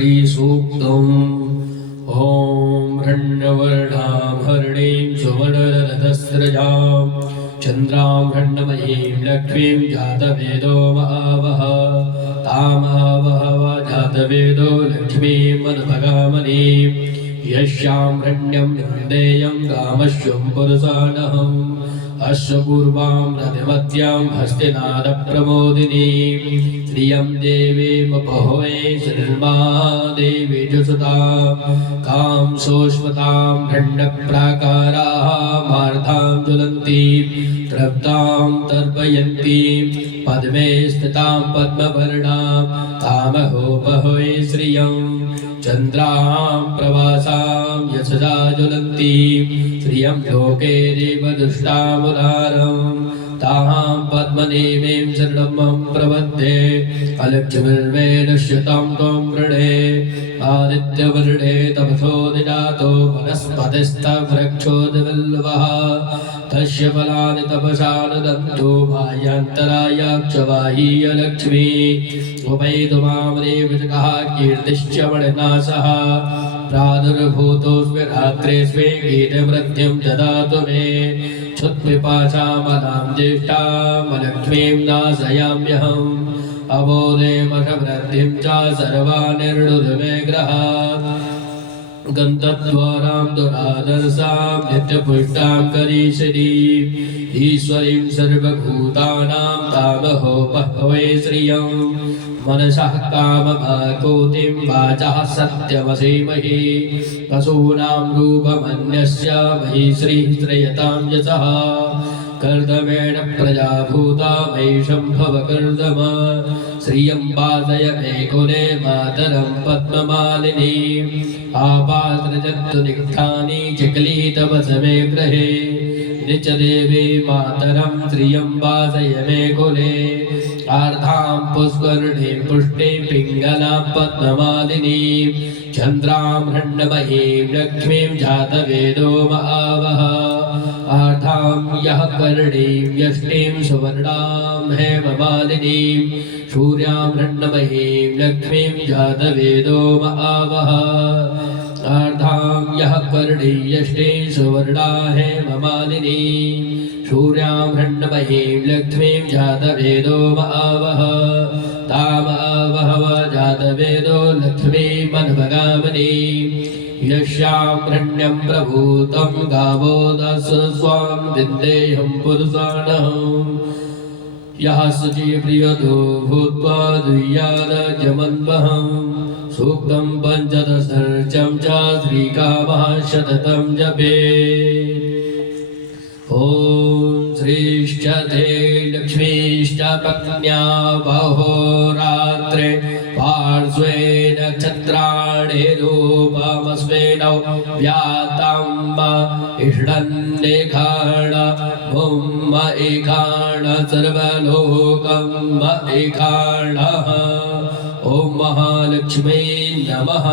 श्रीसूक्तम् ॐ हिरण्यवर्णां हरिणीं सुवर्णरथस्रजां चन्द्रां हिरण्मयीं लक्ष्मीं जातवेदो महावः तामावहव जातवेदो लक्ष्मीमनुपगामनीं यस्यां हिरण्यं हृदेयं कामश्वं पुरुषानहम् अश्वपूर्वां रतिमत्यां हस्तिनादप्रमोदिनीं श्रियं देवीमपहोये श्रीर्मा देवी जुसुतां कां सोष्मतां हिरण्यप्राकाराः मार्धां ज्वलन्तीं तृप्तां तर्पयन्तीं पद्मे स्थितां पद्मवर्णां तामहोपहोये श्रियं चन्द्रां प्रवासां यशसा ज्वलन्तीं श्रियं लोके देवदुष्टामुदारं तां पद्मनेमीं शरणमहं प्रपद्ये अलक्ष्मीर्वेदश्यतां त्वं वृणे आदित्यवर्णे तपसोदिजातो वनस्पतिस्तवृक्षोद्विल्वः तस्य फलानि तपसा नुदन्तु मायान्तरायाक्षवाहीय लक्ष्मी उपैतु मां देवजगः कीर्तिश्च मणिनाशः प्रादुर्भूतोऽस्मि रात्रेऽस्मि गीतवृद्धिं ददातु मे क्षुत्पिपासामलां ज्येष्ठामलक्ष्मीं नाशयाम्यहम् अबोधेमठवृद्धिं च सर्वानिर्णुतु मे गृहात् गन्तद्वारां दुरादर्शां नित्यपुष्टां करीशिरीं ईश्वरीं सर्वभूतानां तामहोपहवे श्रियं मनसः कामभाकोतिं वाचः सत्यमसीमहि पशूनां रूपमन्यस्य मयि श्रीश्रयतां यशः कर्दमेण प्रजा भूता मयि शम्भव कर्दम श्रियं पादय मे कुले मातरं पद्ममालिनीम् आपात्रजन्तु निग्धानि चिक्लीतवस मे गृहे निच देवी मातरं श्रियं वासय मे कुले आर्धां पुष्करणीं पुष्टिं पिङ्गलां पद्ममालिनीं चन्द्रां हिरण्मयीं लक्ष्मीं जातवेदो महावः आर्धां यः कर्णीं यष्टिं सुवर्णां हेममालिनीं सूर्यां हिरण्मयीं लक्ष्मीं जातवेदो महावः आर्धां यः कर्णी यष्टिं सुवर्णा हेममालिनीं सूर्यां हिरण्मयीं लक्ष्मीं जातवेदो महावः तामावहव जातवेदो लक्ष्मीमनुपगामिनीं यस्यां हिरण्यं प्रभूतं गावो दशस्वां विन्देहं पुरुषाणम् यः शुचिप्रियतो भूत्वा दुर्यादजमन्वहम् सूक्तं पञ्चदशर्चं च श्रीकामः शततं जपेत् ॐ श्रीश्च ते लक्ष्मीश्च पत्न्या बहोरात्रे पार्श्वे नक्षत्राणि रूपमस्मिनौ व्यातं इषडन्नेखाण भुम एखाण सर्वलोकं एखाणः ॐ महालक्ष्मी नमः।